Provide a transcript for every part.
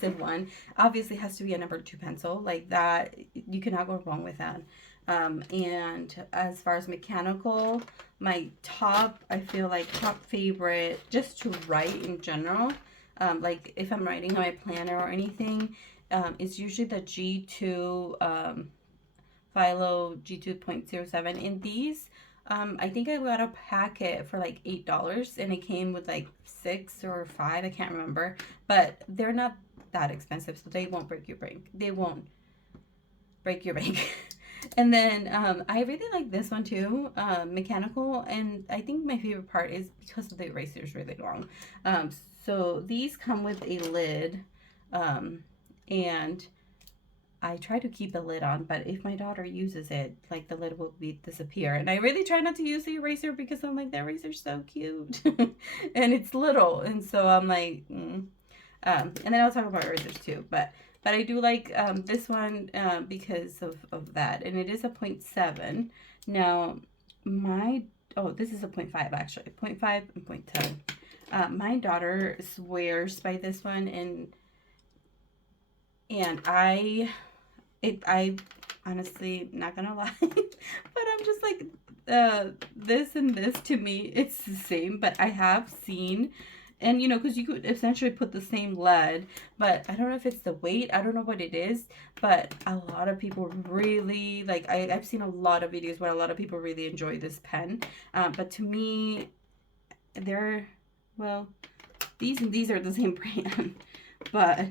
expensive one. Obviously has to be a number 2 pencil. Like that, you cannot go wrong with that. And as far as mechanical, my top, I feel like top favorite, just to write in general, like if I'm writing on my planner or anything, it's usually the G2, Philo G2.07. In these, I think I got a packet for like $8 and it came with like 6 or 5, I can't remember, but they're not that expensive, so they won't break your bank. They won't break your bank. And then I really like this one too, mechanical, and I think my favorite part is because the eraser is really long. Um, so these come with a lid, and I try to keep the lid on, but if my daughter uses it, like the lid will be disappear. And I really try not to use the eraser because I'm like, the eraser's so cute. And it's little. And so I'm like, and then I'll talk about erasers too. But I do like this one because of that. And it is a 0.7. Now, this is a 0.5 actually. 0.5 and 0.7. My daughter swears by this one, and I honestly, not gonna lie, but I'm just like, this and this to me, it's the same, but I have seen, and because you could essentially put the same lead, but I don't know if it's the weight, I don't know what it is, but a lot of people really, like, I've seen a lot of videos where a lot of people really enjoy this pen, but to me, they're, well, these are the same brand, but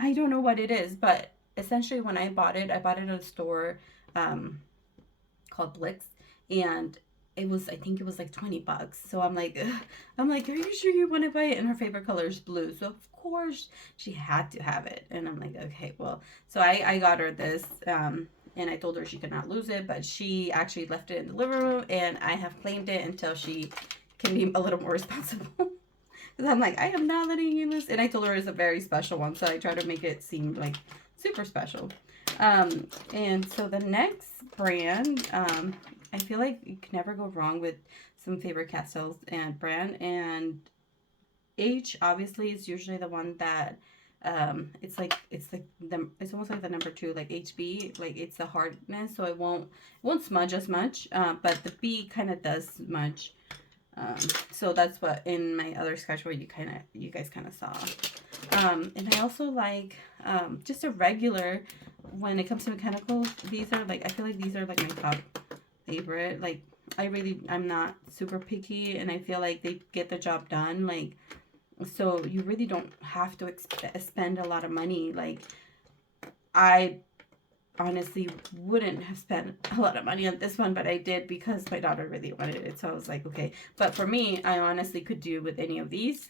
I don't know what it is, but essentially when I bought it at a store called Blix, and I think it was like $20. So I'm like, ugh. I'm like, are you sure you want to buy it? And her favorite color is blue, so of course she had to have it. And I'm like, okay, well, so I got her this, and I told her she could not lose it, but she actually left it in the living room, and I have claimed it until she can be a little more responsible. Because I'm like, I am not letting you lose. And I told her it's a very special one, so I try to make it seem like super special. And so the next brand, I feel like you can never go wrong with some Faber-Castell's and brand. And H obviously is usually the one that it's almost like the number 2, like HB, like it's the hardness, so it won't smudge as much, but the B kind of does smudge. So that's what in my other sketchbook you guys kind of saw. And I also like just a regular, when it comes to mechanicals, these are like, I feel like these are like my top favorite. Like I'm not super picky, and I feel like they get the job done. Like, so you really don't have to spend a lot of money. Like, I honestly wouldn't have spent a lot of money on this one, but I did because my daughter really wanted it, so I was like, okay. But for me, I honestly could do with any of these.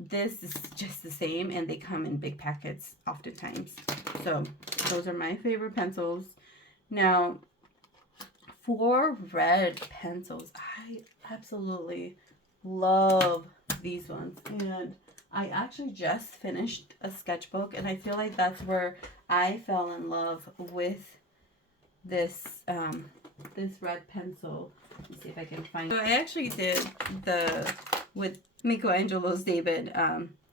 This is just the same, and they come in big packets oftentimes. So those are my favorite pencils. Now, for red pencils, I absolutely love these ones, and I actually just finished a sketchbook, and I feel like that's where I fell in love with this this red pencil. Let's see if I can find. So I actually did with Michelangelo's David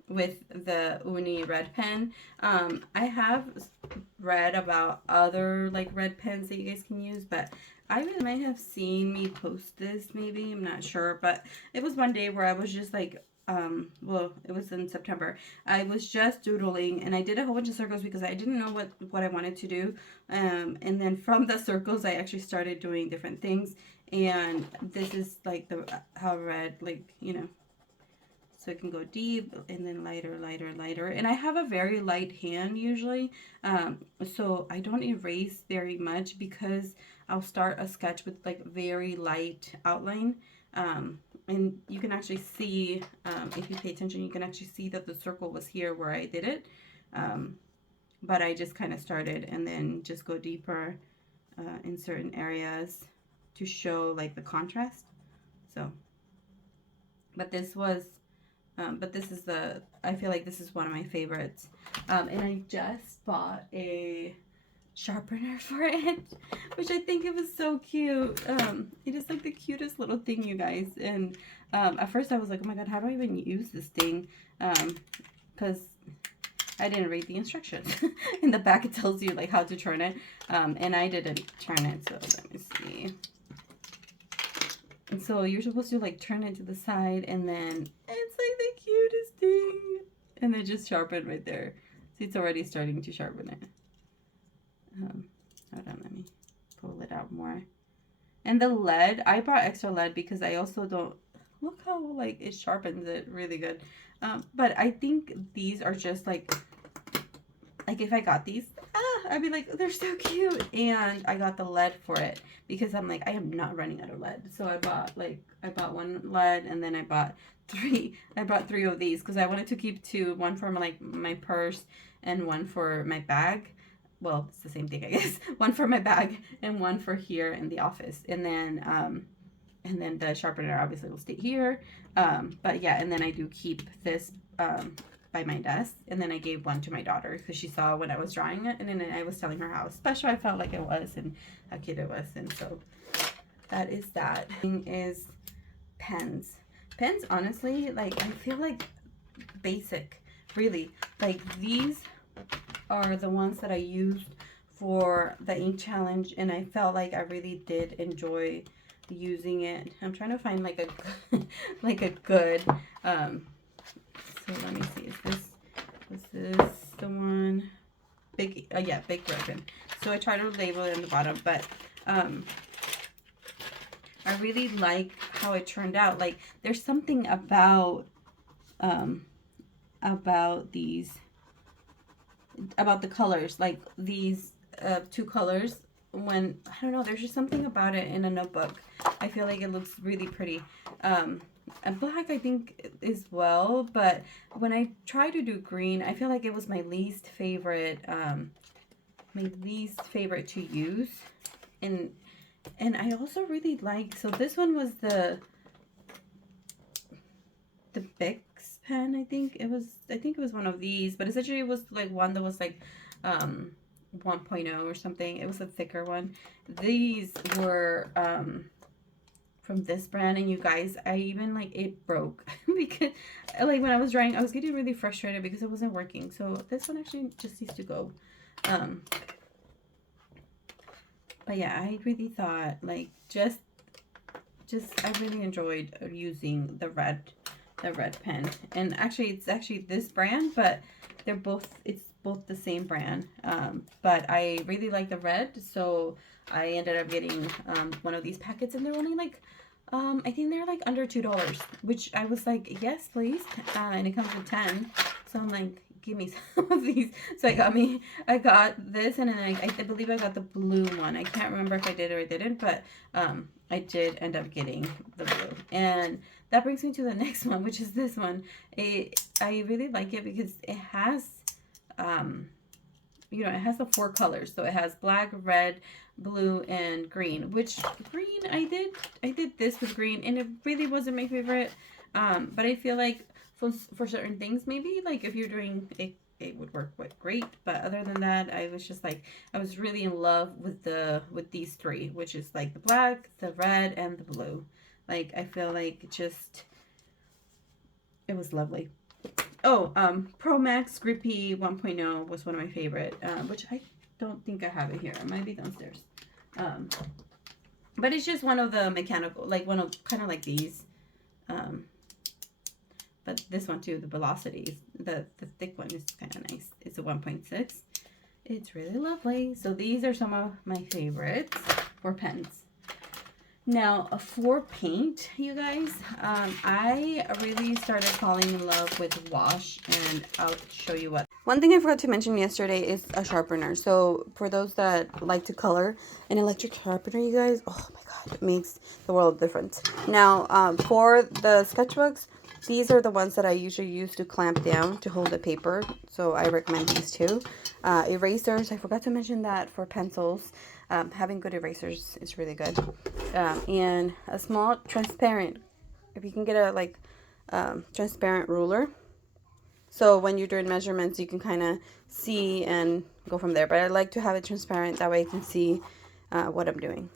with the Uni red pen. I have read about other like red pens that you guys can use, but I might have seen me post this, maybe, I'm not sure, but it was one day where I was just like, well, it was in September. I was just doodling, and I did a whole bunch of circles because I didn't know what I wanted to do. And then from the circles, I actually started doing different things. And this is like how red, like, so it can go deep and then lighter, lighter, lighter. And I have a very light hand usually, so I don't erase very much because I'll start a sketch with like very light outline. And you can actually see, if you pay attention, you can actually see that the circle was here where I did it. But I just kind of started and then just go deeper in certain areas to show like the contrast. So, but this is I feel like this is one of my favorites. And I just bought a sharpener for it, which I think it was so cute. It is like the cutest little thing, you guys. And at first I was like, oh my god, how do I even use this thing? Because I didn't read the instructions. In the back it tells you like how to turn it, and I didn't turn it, so let me see. And so you're supposed to like turn it to the side, and then it's like the cutest thing, and then just sharpen right there. See, it's already starting to sharpen it. Hold on, let me pull it out more. And the lead, I brought extra lead because I also don't, look how like it sharpens it really good. But I think these are just like if I got these, I'd be like, they're so cute. And I got the lead for it because I'm like, I am not running out of lead. So I bought one lead, and then I bought three of these because I wanted to keep two, one for my purse and one for my bag. Well, it's the same thing, I guess. One for my bag and one for here in the office. And then the sharpener obviously will stay here. But yeah, and then I do keep this by my desk. And then I gave one to my daughter because she saw when I was drawing it. And then I was telling her how special I felt like it was and how cute it was. And so that is that. Thing is pens. Pens, honestly, like I feel like basic, really. Like these are the ones that I used for the ink challenge, and I felt like I really did enjoy using it. I'm trying to find like a like a good so let me see, is this the one? Big yeah, Big Broken. So I try to label it in the bottom, but I really like how it turned out. Like there's something about these, about the colors, like these two colors. When I don't know, there's just something about it in a notebook. I feel like it looks really pretty. And black I think as well, but when I try to do green, I feel like it was my least favorite to use. And I also really like, so this one was the Bix pen, I think it was one of these, but essentially it was like one that was like 1.0 or something. It was a thicker one. These were from this brand, and you guys, I even like it broke because like when I was drawing I was getting really frustrated because it wasn't working. So this one actually just needs to go. But yeah, I really thought like just I really enjoyed using the red pen. And actually it's actually this brand, but it's both the same brand. But I really like the red, so I ended up getting one of these packets, and they're only like I think they're like under $2, which I was like, yes please. And it comes with 10, so I'm like, give me some of these. So I got this, and then I believe I got the blue one. I can't remember if I did or I didn't, but I did end up getting the blue. And that brings me to the next one, which is this one. I really like it because it has you know, it has the 4 colors. So it has black, red, blue, and green. Which green I did this with green, and it really wasn't my favorite. But I feel like for certain things, maybe like if you're doing it would work quite great. But other than that, I was just like, I was really in love with these 3, which is like the black, the red, and the blue. Like I feel like it was lovely. Oh, Pro Max Grippy 1.0 was one of my favorite, which I don't think I have it here. It might be downstairs. But it's just one of the mechanical, like one of kind of like these. But this one too, the Velocity, the thick one is kind of nice. It's a 1.6. It's really lovely. So these are some of my favorites for pens. Now, for paint, you guys, I really started falling in love with wash, and I'll show you what. One thing I forgot to mention yesterday is a sharpener. So for those that like to color, an electric sharpener, you guys, oh my god, it makes the world of difference. Now, for the sketchbooks, these are the ones that I usually use to clamp down to hold the paper. So I recommend these too. Erasers, I forgot to mention that for pencils. Having good erasers is really good. And a small transparent, if you can get a transparent ruler. So when you're doing measurements, you can kind of see and go from there. But I like to have it transparent, that way you can see what I'm doing.